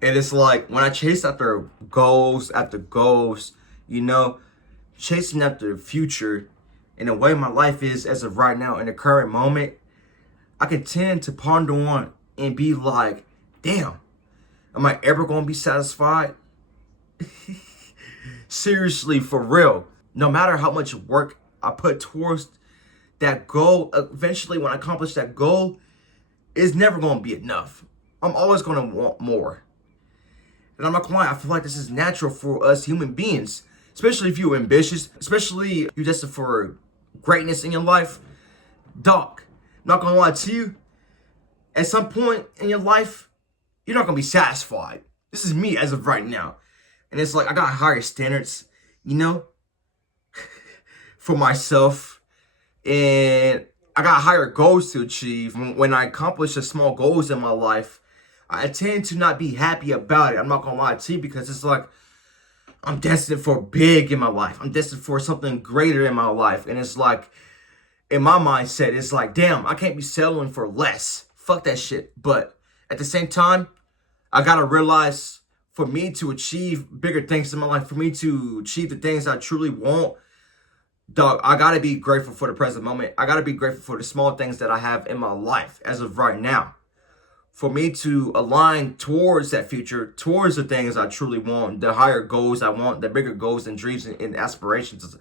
And it's like when I chase after goals, you know, chasing after the future and the way my life is as of right now in the current moment, I can tend to ponder on and be like, damn, am I ever gonna be satisfied? Seriously, for real. No matter how much work I put towards that goal, eventually when I accomplish that goal, it's never gonna be enough. I'm always gonna want more. And I'm not gonna lie, I feel like this is natural for us human beings, especially if you're ambitious, especially if you're destined for greatness in your life. Dog, not gonna lie to you, at some point in your life, you're not gonna be satisfied. This is me as of right now. And it's like I got higher standards, you know, for myself. And I got higher goals to achieve. When I accomplish the small goals in my life, I tend to not be happy about it. I'm not gonna lie to you because it's like I'm destined for big in my life. I'm destined for something greater in my life. And it's like, in my mindset, it's like, damn, I can't be settling for less. Fuck that shit. But at the same time, I gotta realize for me to achieve bigger things in my life, for me to achieve the things I truly want, dog, I gotta be grateful for the present moment. I gotta be grateful for the small things that I have in my life as of right now. For me to align towards that future, towards the things I truly want, the higher goals I want, the bigger goals and dreams and aspirations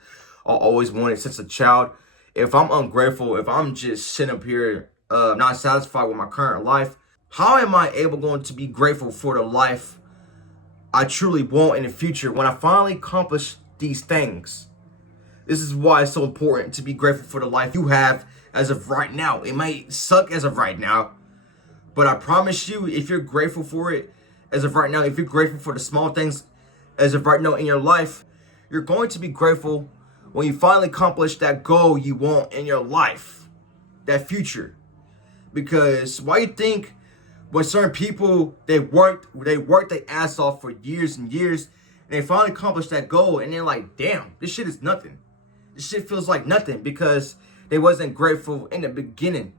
I always wanted since a child. If I'm ungrateful, if I'm just sitting up here not satisfied with my current life, how am I able going to be grateful for the life I truly want in the future when I finally accomplish these things? This is why it's so important to be grateful for the life you have as of right now. It might suck as of right now, but I promise you, if you're grateful for it as of right now, if you're grateful for the small things as of right now in your life, you're going to be grateful when you finally accomplish that goal you want in your life, that future. Because why you think when certain people, they worked their ass off for years and years, and they finally accomplished that goal, and they're like, damn, this shit is nothing. This shit feels like nothing because they wasn't grateful in the beginning.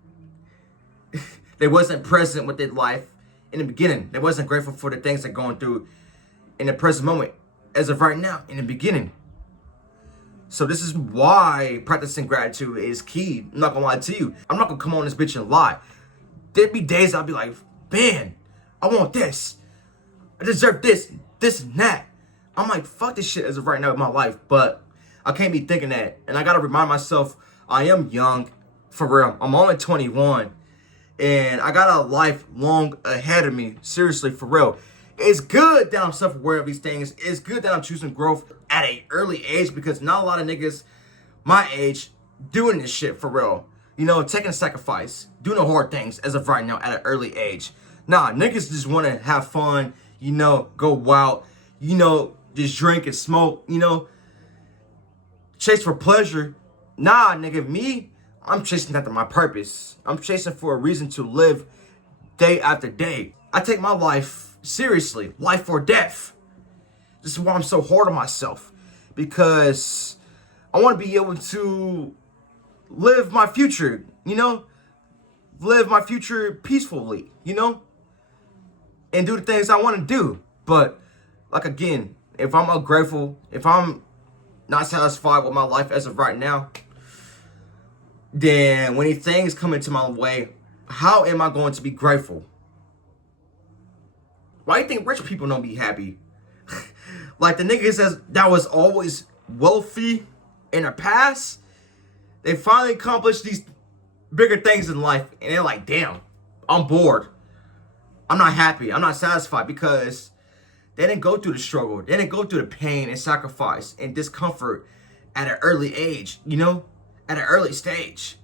They wasn't present with their life in the beginning. They wasn't grateful for the things they're going through in the present moment as of right now in the beginning. So this is why practicing gratitude is key. I'm not gonna lie to you. I'm not gonna come on this bitch and lie. There'd be days I'll be like, man, I want this. I deserve this, this and that. I'm like, fuck this shit as of right now in my life. But I can't be thinking that. And I gotta remind myself, I am young, for real. I'm only 21. And I got a life long ahead of me. Seriously, for real. It's good that I'm self-aware of these things. It's good that I'm choosing growth at an early age because not a lot of niggas my age doing this shit for real. You know, taking a sacrifice, doing the hard things as of right now at an early age. Nah, niggas just want to have fun, you know, go wild, you know, just drink and smoke, you know, chase for pleasure. Nah, nigga, me, I'm chasing after my purpose. I'm chasing for a reason to live day after day. I take my life seriously, life or death. This is why I'm so hard on myself, because I want to be able to live my future, you know, live my future peacefully, you know, and do the things I want to do. But like, again, if I'm ungrateful, if I'm not satisfied with my life as of right now, then when these things come into my way, how am I going to be grateful? Why do you think rich people don't be happy? Like the niggas that was always wealthy in the past, they finally accomplished these bigger things in life, and they're like, damn, I'm bored. I'm not happy. I'm not satisfied because they didn't go through the struggle. They didn't go through the pain and sacrifice and discomfort at an early age, you know, at an early stage.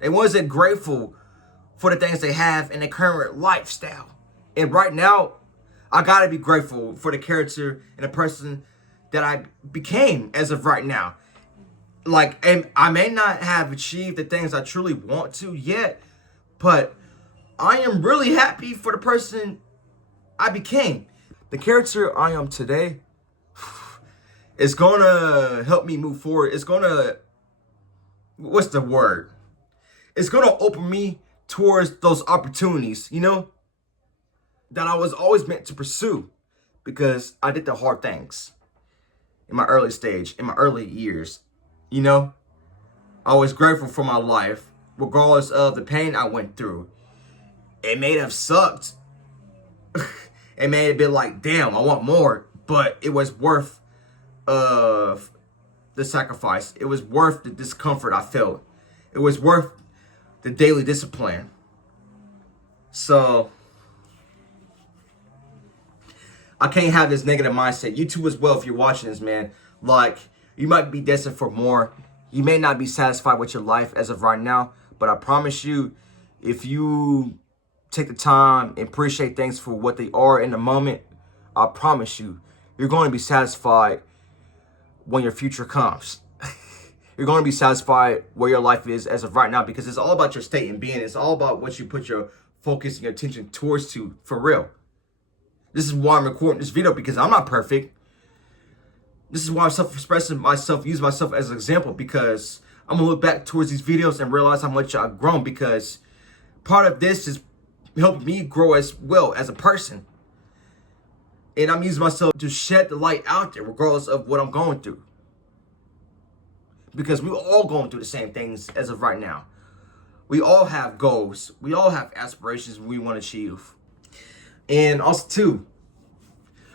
They wasn't grateful for the things they have in their current lifestyle. And right now, I gotta be grateful for the character and the person that I became as of right now. Like, and I may not have achieved the things I truly want to yet, but I am really happy for the person I became. The character I am today is gonna help me move forward. It's gonna, what's the word? It's gonna open me towards those opportunities, you know? that I was always meant to pursue because I did the hard things in my early stage, in my early years. You know, I was grateful for my life, regardless of the pain I went through. It may have sucked. It may have been like, damn, I want more, but it was worth the sacrifice. It was worth the discomfort I felt. It was worth the daily discipline. So I can't have this negative mindset. You too as well, if you're watching this, man. Like, you might be destined for more. You may not be satisfied with your life as of right now, but I promise you, if you take the time and appreciate things for what they are in the moment, I promise you, you're going to be satisfied when your future comes. You're going to be satisfied where your life is as of right now, because it's all about your state and being. It's all about what you put your focus and your attention towards to, for real. This is why I'm recording this video, because I'm not perfect. This is why I'm self-expressing myself, use myself as an example, because I'm going to look back towards these videos and realize how much I've grown, because part of this is helping me grow as well as a person. And I'm using myself to shed the light out there, regardless of what I'm going through. Because we're all going through the same things as of right now. We all have goals. We all have aspirations we want to achieve. And also, too,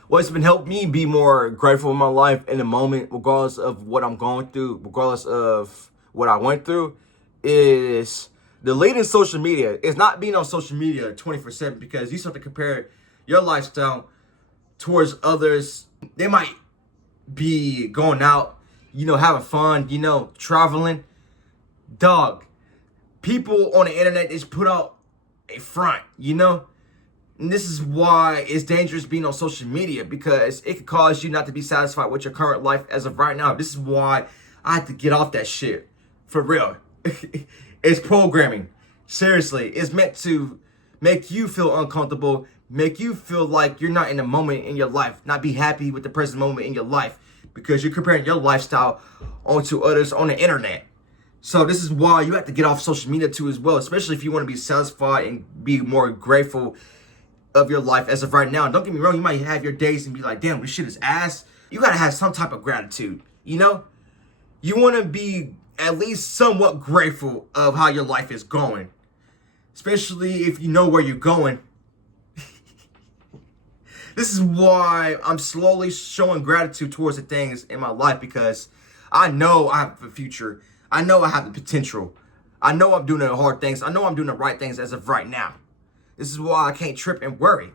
what's been helping me be more grateful in my life in the moment, regardless of what I'm going through, regardless of what I went through, is deleting social media. It's not being on social media 24/7, because you start to compare your lifestyle towards others. They might be going out, having fun, traveling. Dog, people on the internet just put out a front, And this is why it's dangerous being on social media, because it could cause you not to be satisfied with your current life as of right now. This is why I had to get off that shit. For real. It's programming. Seriously. It's meant to make you feel uncomfortable, make you feel like you're not in the moment in your life, not be happy with the present moment in your life, because you're comparing your lifestyle onto others on the internet. So this is why you have to get off social media too as well, especially if you want to be satisfied and be more grateful of your life as of right now. Don't get me wrong, you might have your days and be like, damn, this shit is ass. You gotta have some type of gratitude, You want to be at least somewhat grateful of how your life is going, especially if you know where you're going. This is why I'm slowly showing gratitude towards the things in my life, because I know I have a future. I know I have the potential. I know I'm doing the hard things. I know I'm doing the right things as of right now. This is why I can't trip and worry.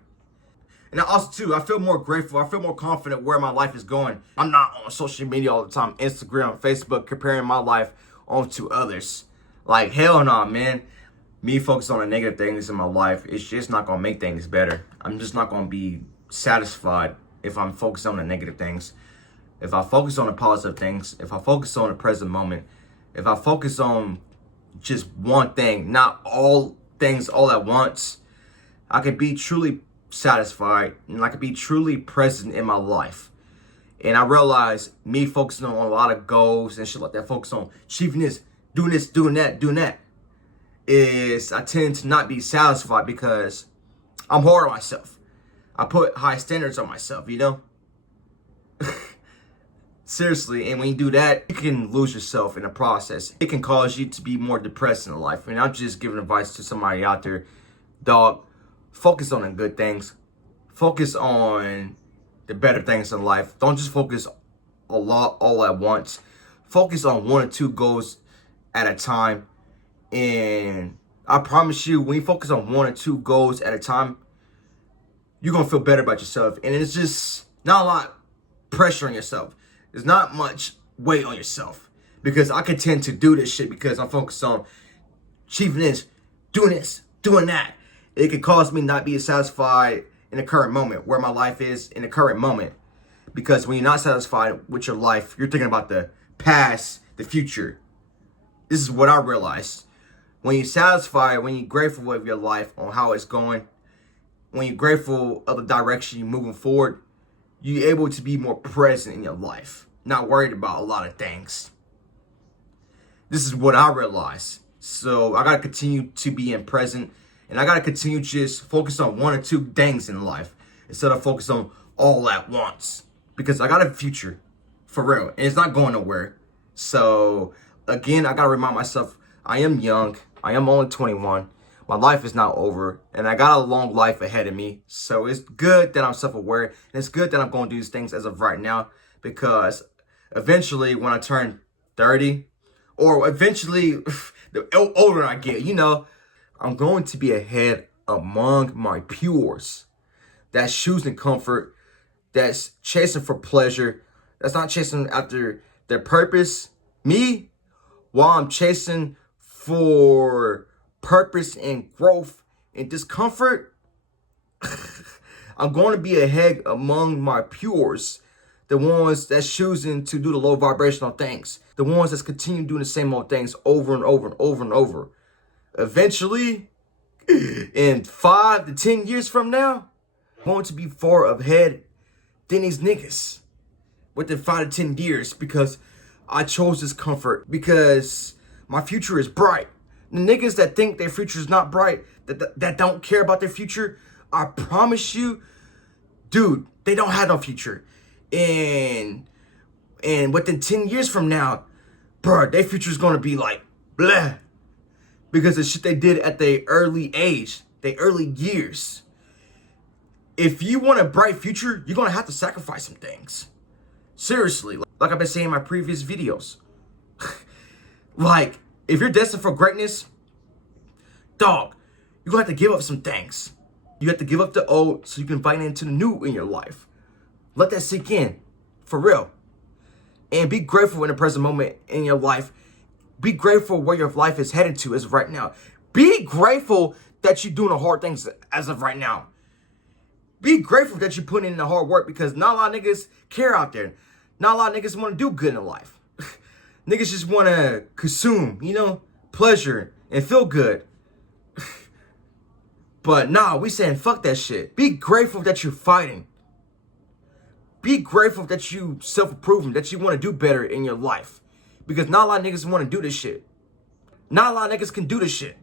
And also, too, I feel more grateful. I feel more confident where my life is going. I'm not on social media all the time, Instagram, Facebook, comparing my life onto others. Like, hell no, man. Me focusing on the negative things in my life, it's just not going to make things better. I'm just not going to be satisfied if I'm focused on the negative things. If I focus on the positive things, if I focus on the present moment, if I focus on just one thing, not all things all at once, I can be truly satisfied and I can be truly present in my life. And I realize me focusing on a lot of goals and shit like that, focus on achieving this, doing that, is I tend to not be satisfied because I'm hard on myself. I put high standards on myself, Seriously, and when you do that, you can lose yourself in the process. It can cause you to be more depressed in life. And I'm just giving advice to somebody out there. Dog, focus on the good things. Focus on the better things in life. Don't just focus a lot all at once. Focus on 1 or 2 goals at a time. And I promise you, when you focus on 1 or 2 goals at a time, you're going to feel better about yourself. And it's just not a lot of pressure on yourself. There's not much weight on yourself, because I can tend to do this shit because I'm focused on achieving this, doing that. It could cause me not being satisfied in the current moment, where my life is in the current moment. Because when you're not satisfied with your life, you're thinking about the past, the future. This is what I realized. When you're satisfied, when you're grateful of your life, on how it's going, when you're grateful of the direction you're moving forward, you're able to be more present in your life, not worried about a lot of things. This is what I realized. So I got to continue to be in present And I gotta continue just focus on one or two things in life instead of focus on all at once. Because I got a future, for real, and it's not going nowhere. So again, I gotta remind myself, I am young. I am only 21. My life is not over, and I got a long life ahead of me. So it's good that I'm self-aware, and it's good that I'm going to do these things as of right now, because eventually when I turn 30, or eventually the older I get, I'm going to be ahead among my peers that's choosing comfort, that's chasing for pleasure, that's not chasing after their purpose. Me, while I'm chasing for purpose and growth and discomfort, I'm going to be ahead among my peers, the ones that's choosing to do the low vibrational things, the ones that's continue doing the same old things over and over and over and over. Eventually, in 5 to 10 years from now, I'm going to be far ahead than these niggas within 5 to 10 years, because I chose this comfort, because my future is bright. The niggas that think their future is not bright, that don't care about their future, I promise you, dude, they don't have no future. And within 10 years from now, bro, their future is gonna be like blah, because the shit they did at their early age, their early years. If you want a bright future, you're gonna have to sacrifice some things. Seriously, like I've been saying in my previous videos. Like, if you're destined for greatness, dog, you're gonna have to give up some things. You have to give up the old so you can invite into the new in your life. Let that sink in, for real. And be grateful in the present moment in your life. Be grateful where your life is headed to as of right now. Be grateful that you're doing the hard things as of right now. Be grateful that you're putting in the hard work, because not a lot of niggas care out there. Not a lot of niggas want to do good in life. Niggas just want to consume, pleasure and feel good. But nah, we saying fuck that shit. Be grateful that you're fighting. Be grateful that you self-approving, that you want to do better in your life. Because not a lot of niggas want to do this shit. Not a lot of niggas can do this shit.